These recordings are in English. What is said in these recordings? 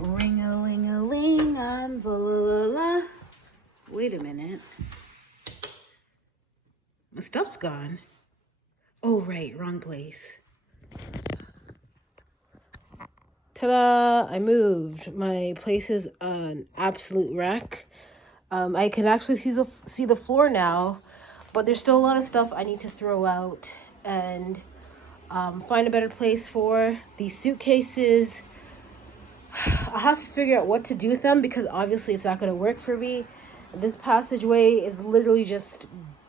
Ring-a-ling-a-ling, I'm la. Wait a minute. My stuff's gone. Oh, right, wrong place. Ta-da! I moved. My place is an absolute wreck. I can actually see the floor now, but there's still a lot of stuff I need to throw out and find a better place for. These suitcases, I'll have to figure out what to do with them because obviously it's not going to work for me. This passageway is literally just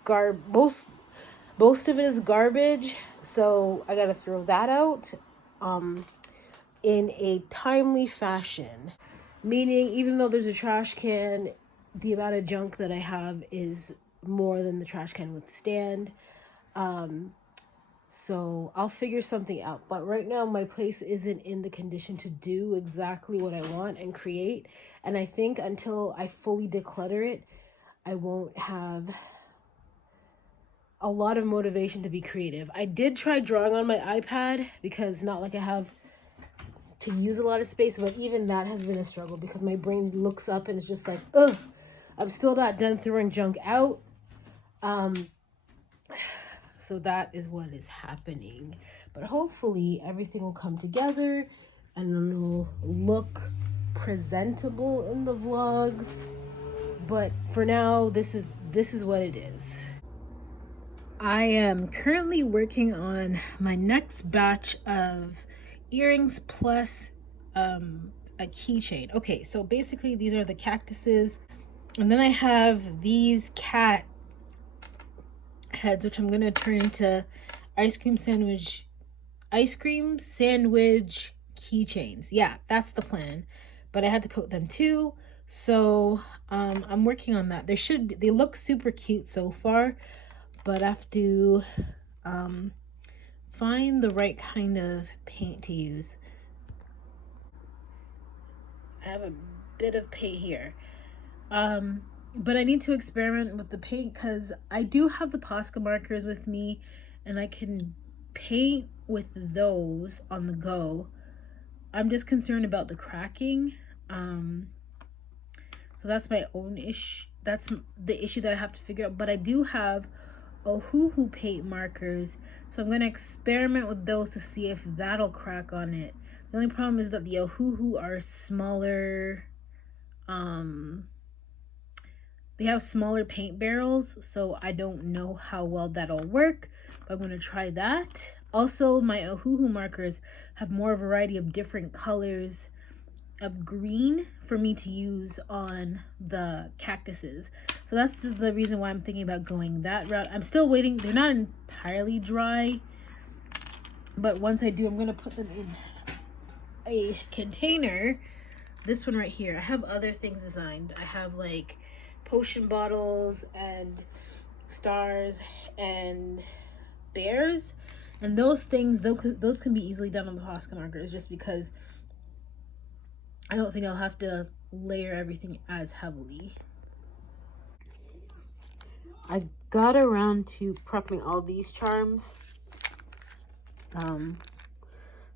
most of it is garbage, so I got to throw that out in a timely fashion. Meaning, even though there's a trash can, the amount of junk that I have is more than the trash can withstand. So I'll figure something out. But right now, my place isn't in the condition to do exactly what I want and create. And I think until I fully declutter it, I won't have a lot of motivation to be creative. I did try drawing on my iPad because not like I have to use a lot of space, but even that has been a struggle because my brain looks up and it's just like, ugh, I'm still not done throwing junk out. So that is what is happening. But hopefully everything will come together and it'll look presentable in the vlogs. But for now, this is what it is. I am currently working on my next batch of earrings plus a keychain. Okay, so basically these are the cactuses, and then I have these cat heads, which I'm gonna turn into ice cream sandwich keychains. Yeah, that's the plan. But I had to coat them too, so I'm working on that. They look super cute so far, but I have to find the right kind of paint to use. I have a bit of paint here. But I need to experiment with the paint because I do have the Posca markers with me and I can paint with those on the go. I'm just concerned about the cracking. So that's my own issue. That's the issue that I have to figure out. But I do have Ohuhu paint markers, so I'm going to experiment with those to see if that'll crack on it. The only problem is that the Ohuhu are smaller. They have smaller paint barrels, so I don't know how well that'll work, but I'm going to try that. Also, my Ohuhu markers have more variety of different colors of green for me to use on the cactuses. So that's the reason why I'm thinking about going that route. I'm still waiting. They're not entirely dry, but once I do, I'm going to put them in a container. This one right here. I have other things designed. I have like potion bottles and stars and bears, and those things, those can be easily done on the Posca markers just because I don't think I'll have to layer everything as heavily. I got around to prepping all these charms.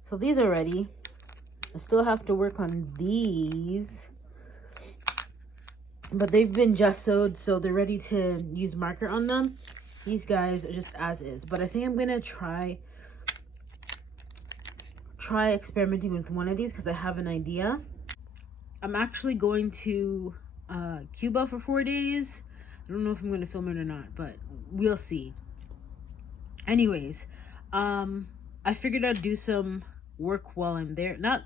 So these are ready. I still have to work on these, but they've been gessoed, so they're ready to use marker on them. These guys are just as is, but I think I'm gonna try experimenting with one of these because I have an idea. I'm actually going to Cuba for 4 days. I don't know if I'm going to film it or not, but we'll see. Anyways, I figured I'd do some work while I'm there. Not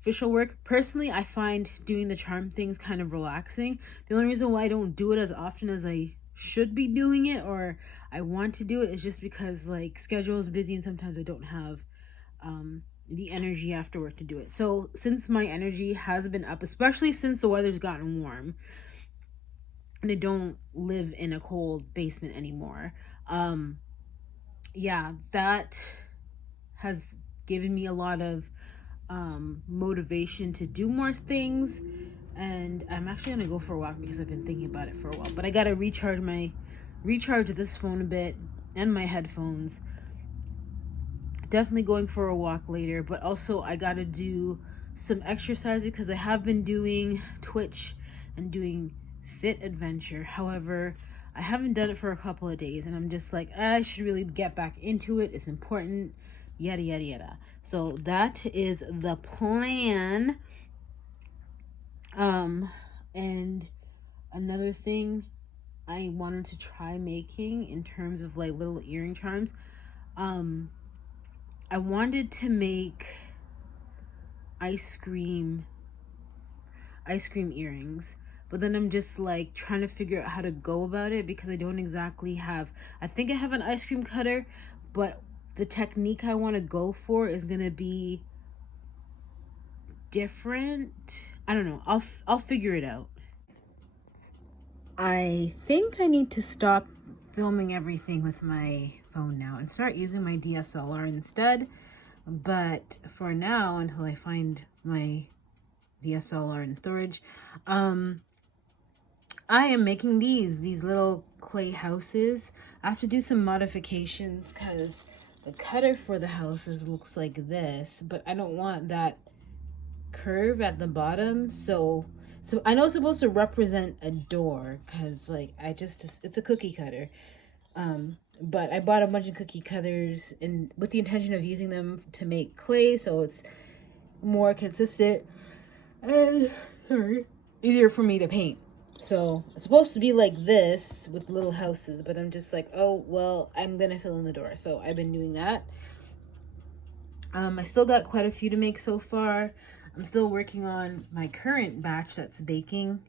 official work. Personally, I find doing the charm things kind of relaxing. The only reason why I don't do it as often as I should be doing it, or I want to do it, is just because like schedule is busy and sometimes I don't have the energy after work to do it. So since my energy has been up, especially since the weather's gotten warm and I don't live in a cold basement anymore, yeah, that has given me a lot of motivation to do more things. And I'm actually gonna go for a walk because I've been thinking about it for a while, but I gotta recharge this phone a bit and my headphones. Definitely going for a walk later, but also I gotta do some exercises because I have been doing Twitch and doing Fit Adventure. However, I haven't done it for a couple of days and I'm just like, I should really get back into it. It's important, yada, yada, yada. So that is the plan. And another thing I wanted to try making in terms of like little earring charms, I wanted to make ice cream earrings, but then I'm just like trying to figure out how to go about it because I don't exactly have, I think I have an ice cream cutter, but the technique I want to go for is gonna be different. I don't know, I'll figure it out. I think I need to stop filming everything with my phone now and start using my DSLR instead. But for now, until I find my DSLR in storage, I am making these little clay houses. I have to do some modifications because the cutter for the houses looks like this, but I don't want that curve at the bottom. So I know it's supposed to represent a door because like it's a cookie cutter. But I bought a bunch of cookie cutters and with the intention of using them to make clay so it's more consistent and easier for me to paint. So it's supposed to be like this with little houses, but I'm just like, oh well, I'm gonna fill in the door. So I've been doing that. I still got quite a few to make so far. I'm still working on my current batch that's baking.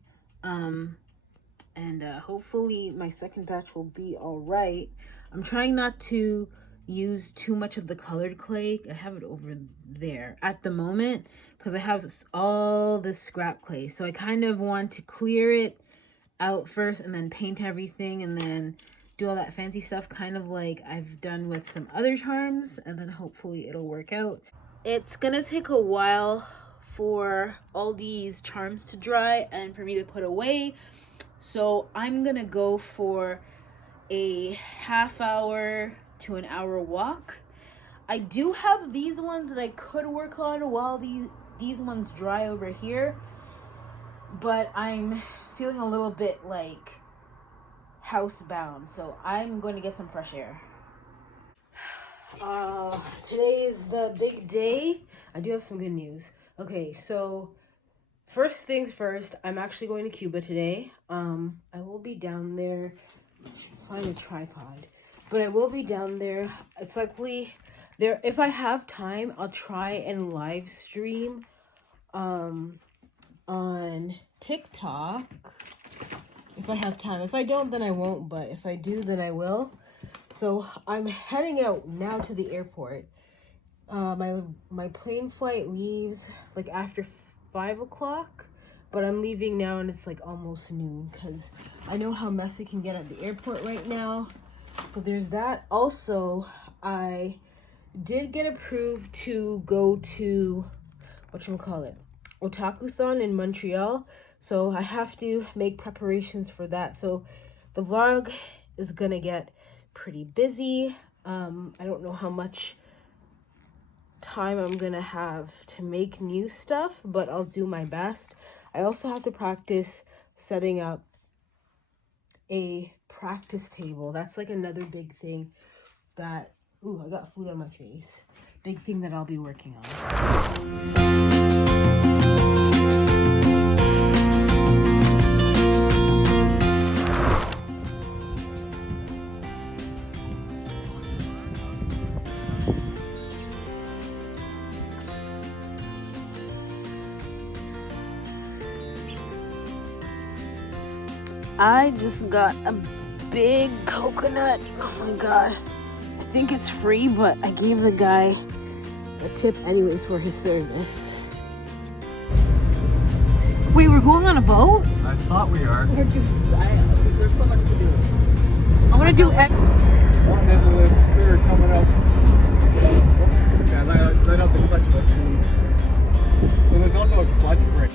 And hopefully my second batch will be all right. I'm trying not to use too much of the colored clay. I have it over there at the moment because I have all this scrap clay. So I kind of want to clear it out first and then paint everything and then do all that fancy stuff, kind of like I've done with some other charms, and then hopefully it'll work out. It's gonna take a while for all these charms to dry and for me to put away. So I'm gonna go for a half-hour to an hour walk. I do have these ones that I could work on while these ones dry over here, but I'm feeling a little bit like housebound, so I'm going to get some fresh air. Today is the big day. I do have some good news. Okay, so first things first, I'm actually going to Cuba today. I will be down there. I should find a tripod, but I will be down there. It's likely there. If I have time, I'll try and live stream on TikTok if I have time. If I don't, then I won't, but if I do, then I will. So I'm heading out now to the airport. My plane flight leaves like after 5 o'clock, but I'm leaving now and it's like almost noon because I know how messy it can get at the airport right now. So there's that. Also, I did get approved to go to Otakuthon in Montreal. So I have to make preparations for that. So the vlog is gonna get pretty busy. I don't know how much time I'm gonna have to make new stuff, but I'll do my best. I also have to practice setting up a practice table. That's like another big thing that, ooh, I got food on my face. Big thing that I'll be working on. I just got a big coconut. Oh my god. I think it's free, but I gave the guy a tip anyways for his service. Wait, we're going on a boat? I thought we are. We're doing there's so much to do. I want to do one into this spear coming up. Yeah, light up the clutch of us. So there's also a clutch brake.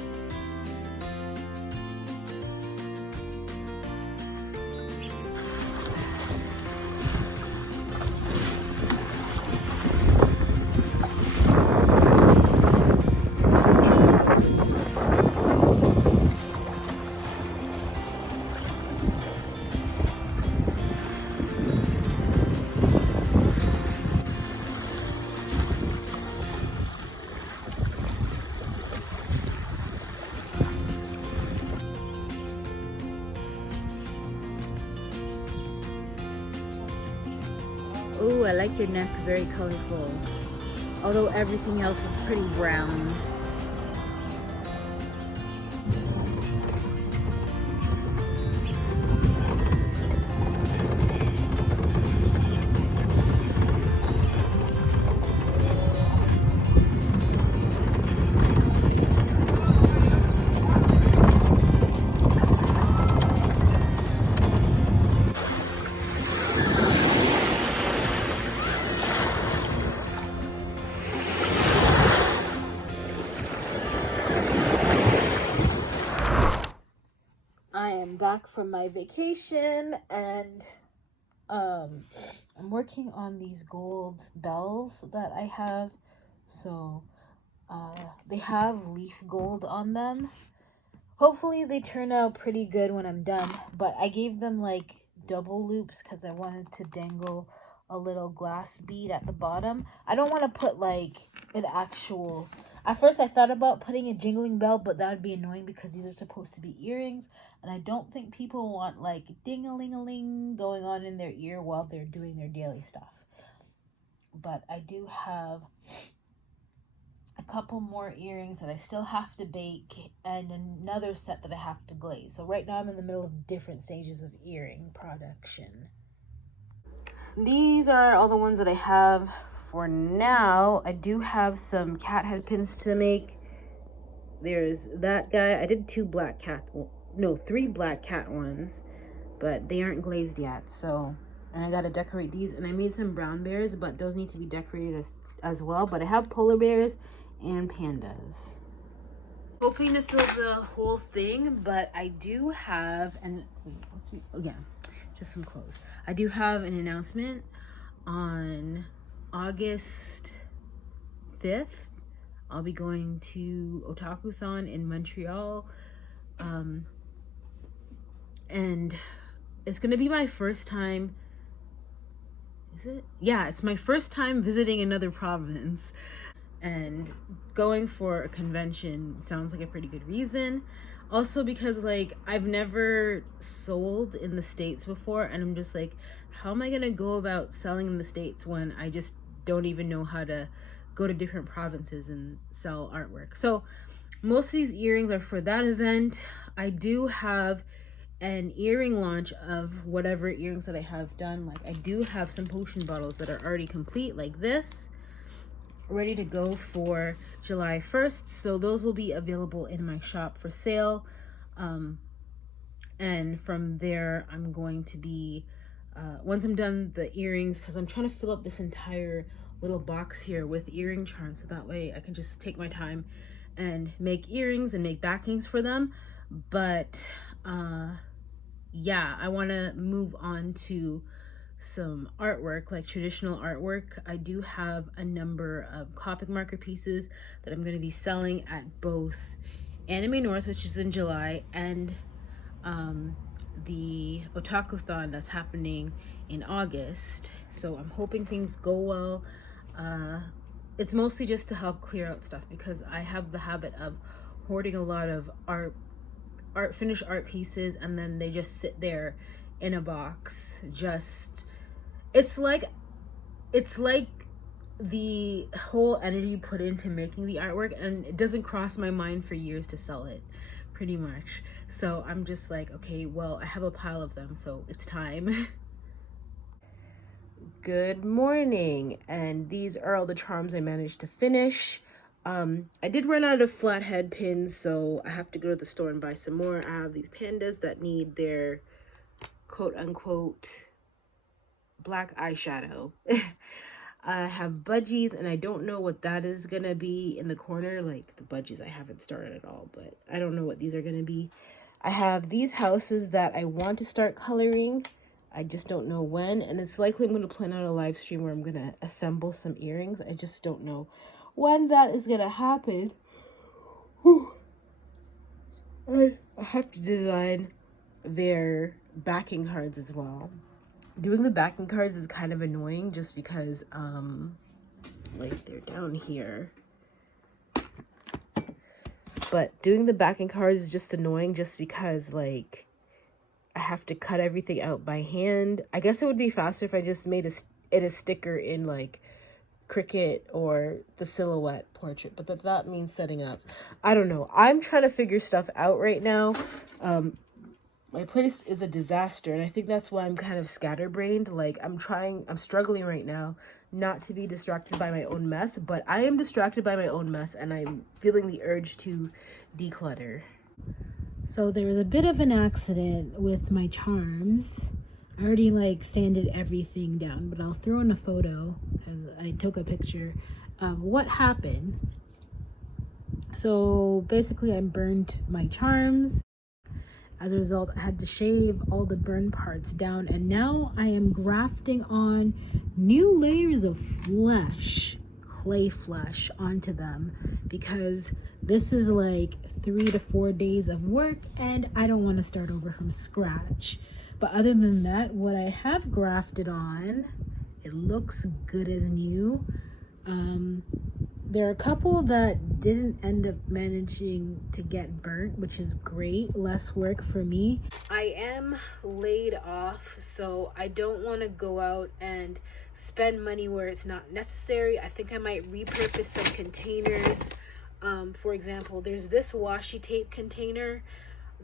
like your neck, very colorful. Although everything else is pretty brown. I am back from my vacation and I'm working on these gold bells that I have. So they have leaf gold on them. Hopefully they turn out pretty good when I'm done, but I gave them like double loops because I wanted to dangle a little glass bead at the bottom. I don't want to put like an actual... At first I thought about putting a jingling bell, but that would be annoying because these are supposed to be earrings, and I don't think people want like ding-a-ling-a-ling going on in their ear while they're doing their daily stuff. But I do have a couple more earrings that I still have to bake and another set that I have to glaze. So right now I'm in the middle of different stages of earring production. These are all the ones that I have for now. I do have some cat head pins to make. There's that guy. I did 3 black cat ones, but they aren't glazed yet. So, and I got to decorate these, and I made some brown bears, but those need to be decorated as well. But I have polar bears and pandas. Hoping to fill the whole thing, but I do have just some clothes. I do have an announcement on August 5th. I'll be going to Otaku-san in Montreal, and it's gonna be my first time. Is it? Yeah, it's my first time visiting another province, and going for a convention sounds like a pretty good reason. Also because like I've never sold in the States before, and I'm just like, how am I gonna go about selling in the States when I just don't even know how to go to different provinces and sell artwork? So most of these earrings are for that event. I do have an earring launch of whatever earrings that I have done. Like I do have some potion bottles that are already complete, like this, ready to go for July 1st. So those will be available in my shop for sale. And from there, I'm going to be, once I'm done the earrings, because I'm trying to fill up this entire little box here with earring charms, so that way I can just take my time and make earrings and make backings for them. But yeah, I want to move on to some artwork, like traditional artwork. I do have a number of Copic marker pieces that I'm going to be selling at both Anime North, which is in July, and the Otaku-thon that's happening in August. So I'm hoping things go well. It's mostly just to help clear out stuff because I have the habit of hoarding a lot of finished art pieces, and then they just sit there in a box. It's like the whole energy put into making the artwork, and it doesn't cross my mind for years to sell it, pretty much. So I'm just like, okay, well, I have a pile of them, so it's time. Good morning, and these are all the charms I managed to finish. I did run out of flathead pins, so I have to go to the store and buy some more. I have these pandas that need their quote-unquote black eyeshadow. I have budgies, and I don't know what that is gonna be in the corner. Like the budgies I haven't started at all, but I don't know what these are gonna be. I have these houses that I want to start coloring. I just don't know when, and it's likely I'm going to plan out a live stream where I'm going to assemble some earrings. I just don't know when that is going to happen. Whew. I have to design their backing cards as well. Doing the backing cards is kind of annoying just because, like, they're down here. But doing the backing cards is just annoying just because, like, I have to cut everything out by hand. I guess it would be faster if I just made in a sticker in like Cricut or the silhouette portrait, but that means setting up. I don't know. I'm trying to figure stuff out right now. My place is a disaster, and I think that's why I'm kind of scatterbrained. Like I'm struggling right now not to be distracted by my own mess, but I am distracted by my own mess, and I'm feeling the urge to declutter. So there was a bit of an accident with my charms. I already like sanded everything down, but I'll throw in a photo because I took a picture of what happened. So basically I burned my charms. As a result, I had to shave all the burn parts down, and now I am grafting on new layers of flesh, clay flesh, onto them because this is like 3 to 4 days of work and I don't want to start over from scratch. But other than that, what I have grafted on, it looks good as new. There are a couple that didn't end up managing to get burnt, which is great. Less work for me. I am laid off, so I don't want to go out and spend money where it's not necessary. I think I might repurpose some containers. For example, there's this washi tape container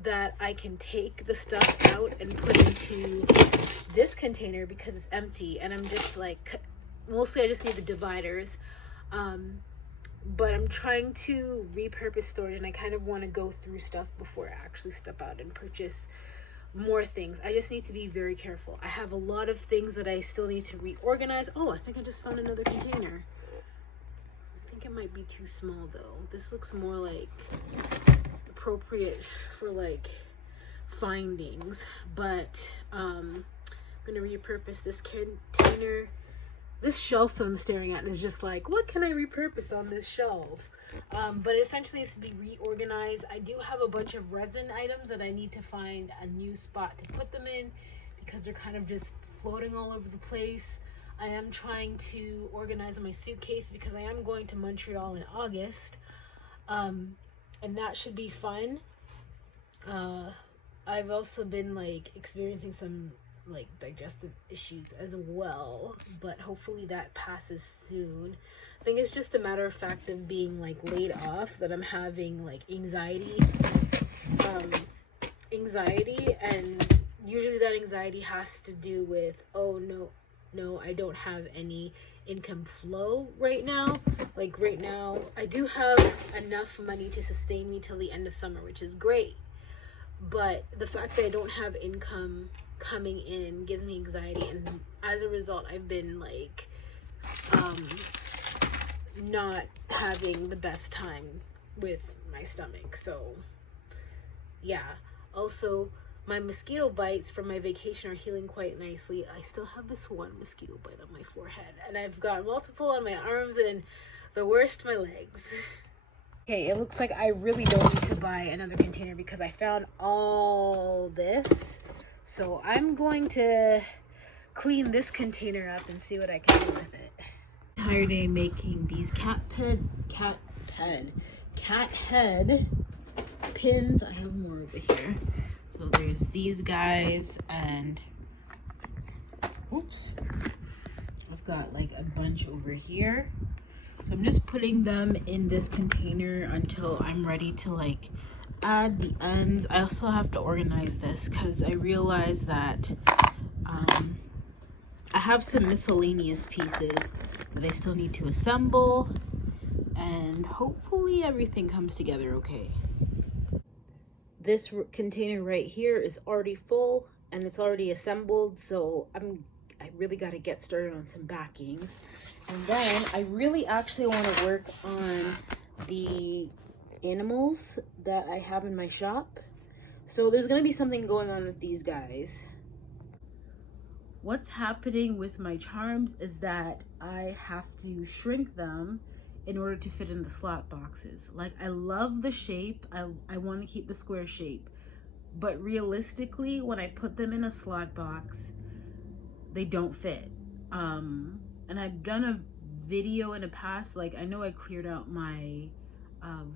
that I can take the stuff out and put into this container because it's empty, and I'm just like, mostly I just need the dividers. But I'm trying to repurpose storage, and I kind of want to go through stuff before I actually step out and purchase more things. I just need to be very careful. I have a lot of things that I still need to reorganize. Oh, I think I just found another container. I think it might be too small though. This looks more like appropriate for like findings, but I'm gonna repurpose this container. This shelf that I'm staring at is just like, what can I repurpose on this shelf? But essentially it's to be reorganized. I do have a bunch of resin items that I need to find a new spot to put them in because they're kind of just floating all over the place. I am trying to organize my suitcase because I am going to Montreal in August. And that should be fun. I've also been like experiencing some like digestive issues as well, but hopefully that passes soon. I think it's just a matter of fact of being like laid off that I'm having like anxiety, and usually that anxiety has to do with, oh no, I don't have any income flow right now. Like right now I do have enough money to sustain me till the end of summer, which is great, but the fact that I don't have income coming in gives me anxiety, and as a result I've been like not having the best time with my stomach. So yeah, also my mosquito bites from my vacation are healing quite nicely. I still have this one mosquito bite on my forehead, and I've got multiple on my arms, and the worst, my legs. Okay, it looks like I really don't need to buy another container because I found all this. So I'm going to clean this container up and see what I can do with it. Entire day making these cat head pins. I have more over here. So there's these guys, and oops, I've got like a bunch over here. So I'm just putting them in this container until I'm ready to like add the ends. I also have to organize this because I realized that I have some miscellaneous pieces that I still need to assemble, and hopefully everything comes together okay. This container right here is already full and it's already assembled, so I really got to get started on some backings. And then I really actually want to work on the animals that I have in my shop. So there's going to be something going on with these guys. What's happening with my charms is that I have to shrink them in order to fit in the slot boxes. Like, I love the shape. I want to keep the square shape. But realistically, when I put them in a slot box, they don't fit. And I've done a video in the past, like I know I cleared out my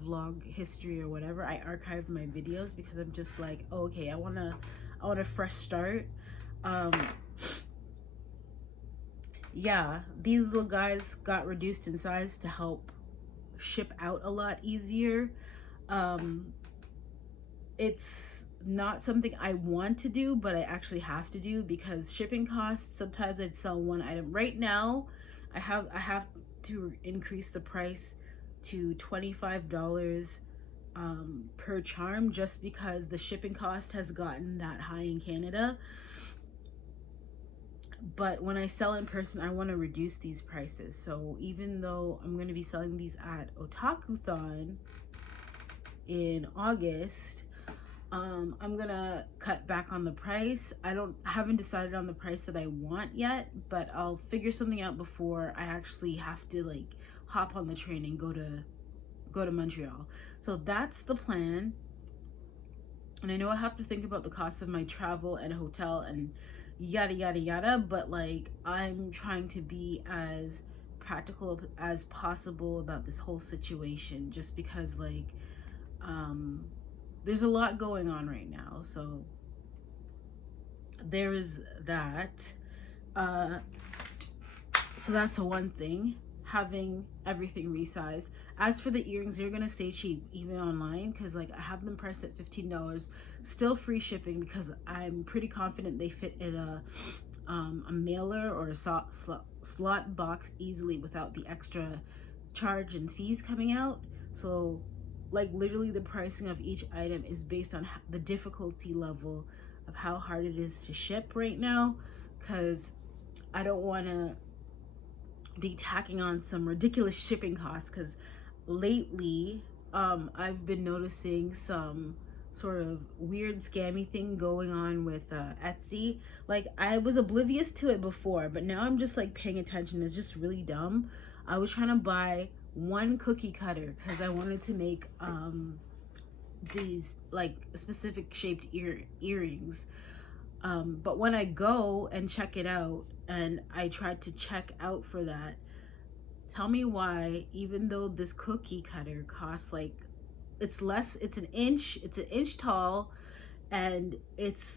vlog history or whatever. I archived my videos because I'm just like, oh, okay, I want a fresh start. yeah, these little guys got reduced in size to help ship out a lot easier. um it's not something I want to do, but I actually have to do because shipping costs. Sometimes I'd sell one item. Right now, I have to increase the price to $25 per charm, just because the shipping cost has gotten that high in Canada. But when I sell in person, I want to reduce these prices. So even though I'm going to be selling these at Otakuthon in August, I'm gonna cut back on the price. I haven't decided on the price that I want yet, but I'll figure something out before I actually have to like hop on the train and go to Montreal. So that's the plan. And I know I have to think about the cost of my travel and hotel and yada yada yada, but like I'm trying to be as practical as possible about this whole situation, just because like um there's a lot going on right now. So there is that. Uh, so that's the one thing, having everything resized. As for the earrings, they're gonna stay cheap even online, because like I have them priced at $15, still free shipping, because I'm pretty confident they fit in a mailer or a slot box easily without the extra charge and fees coming out. So like literally the pricing of each item is based on the difficulty level of how hard it is to ship right now, because I don't want to be tacking on some ridiculous shipping costs. Because lately I've been noticing some sort of weird scammy thing going on with Etsy. Like I was oblivious to it before, but now I'm just like paying attention. It's just really dumb. I was trying to buy one cookie cutter because I wanted to make these like specific shaped earrings. But when I go and check it out, and I tried to check out for that, tell me why, even though this cookie cutter costs like, it's less, it's an inch tall, and it's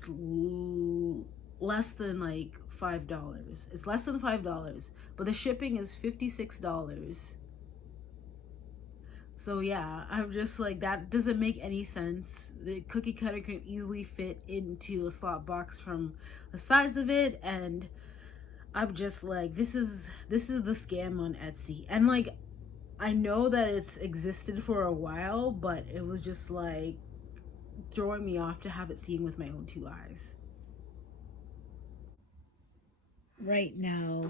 less than like $5. It's less than $5, but the shipping is $56. So yeah, I'm just like, that doesn't make any sense. The cookie cutter can easily fit into a slot box from the size of it, and I'm just like, this is the scam on Etsy. And like I know that it's existed for a while, but it was just like throwing me off to have it seen with my own two eyes. Right now,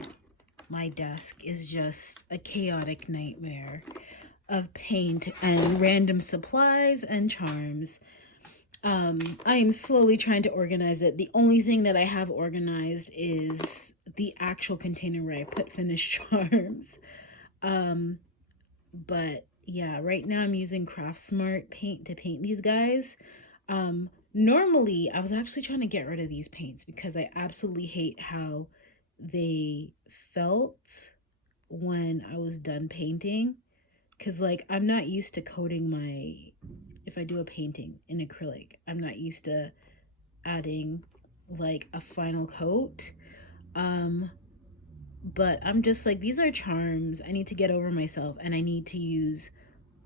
my desk is just a chaotic nightmare of paint and random supplies and charms. I am slowly trying to organize it. The only thing that I have organized is the actual container where I put finished charms. But yeah, right now I'm using Craft Smart paint to paint these guys. Normally, I was actually trying to get rid of these paints because I absolutely hate how they felt when I was done painting. Because like I'm not used to coating my, if I do a painting in acrylic, I'm not used to adding like a final coat. But I'm just like, these are charms. I need to get over myself, and I need to use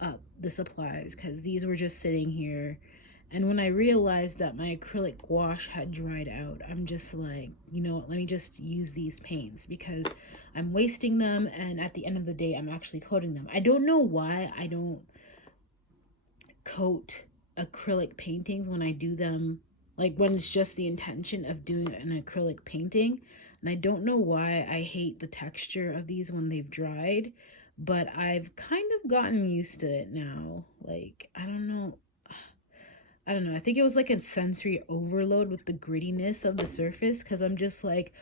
up the supplies because these were just sitting here. And when I realized that my acrylic gouache had dried out, I'm just like, you know what, let me just use these paints because I'm wasting them, and at the end of the day, I'm actually coating them. I don't know why I don't coat acrylic paintings when I do them, like when it's just the intention of doing an acrylic painting. And I don't know why I hate the texture of these when they've dried, but I've kind of gotten used to it now. Like, I don't know. I think it was like a sensory overload with the grittiness of the surface, because I'm just like,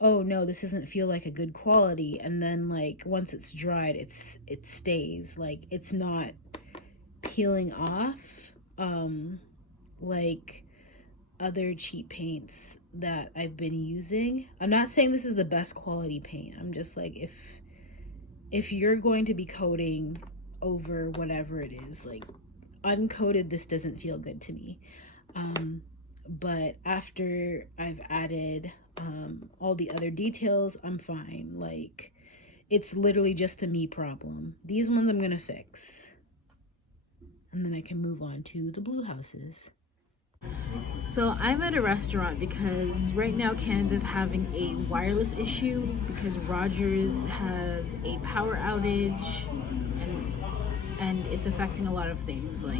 oh no, this doesn't feel like a good quality. And then like once it's dried, it stays. Like it's not peeling off like other cheap paints that I've been using. I'm not saying this is the best quality paint. I'm just like, if you're going to be coating over whatever it is, like uncoated, this doesn't feel good to me. but after I've added all the other details, I'm fine. Like, it's literally just a me problem. These ones I'm gonna fix, and then I can move on to the blue houses. So I'm at a restaurant because right now Canada's having a wireless issue because Rogers has a power outage, and it's affecting a lot of things, like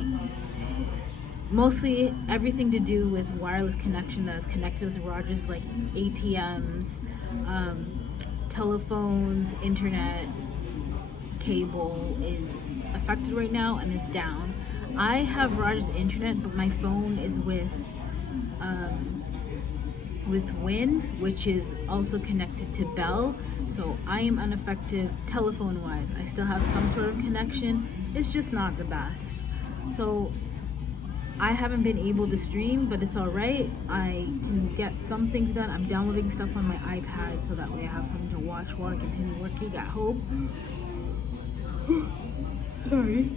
mostly everything to do with wireless connection that's connected with Rogers, like ATMs, telephones, internet, cable is affected right now and is down. I have Rogers internet, but my phone is with Win, which is also connected to Bell. So I am unaffected telephone wise. I still have some sort of connection. It's just not the best. So I haven't been able to stream, but it's all right. I can get some things done. I'm downloading stuff on my iPad so that way I have something to watch while I continue working at home. Sorry.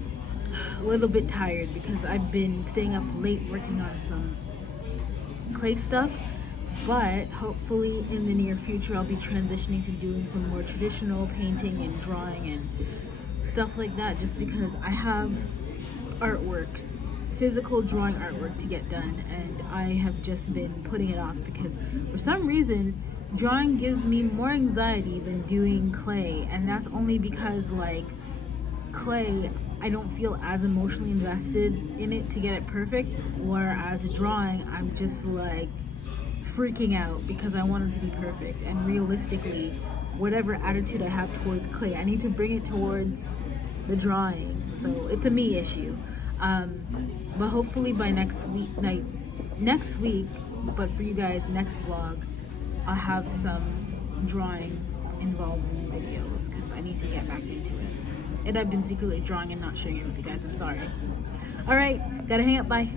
A little bit tired because I've been staying up late working on some clay stuff, but hopefully in the near future I'll be transitioning to doing some more traditional painting and drawing and stuff like that, just because I have artwork, physical drawing artwork to get done, and I have just been putting it off because for some reason drawing gives me more anxiety than doing clay, and that's only because like clay I don't feel as emotionally invested in it to get it perfect, whereas drawing I'm just like freaking out because I want it to be perfect. And realistically, whatever attitude I have towards clay, I need to bring it towards the drawing. So it's a me issue. But hopefully by next week, but for you guys, next vlog, I'll have some drawing involved in the videos because I need to get back into it. And I've been secretly drawing and not sharing it with you guys. I'm sorry. All right, gotta hang up. Bye.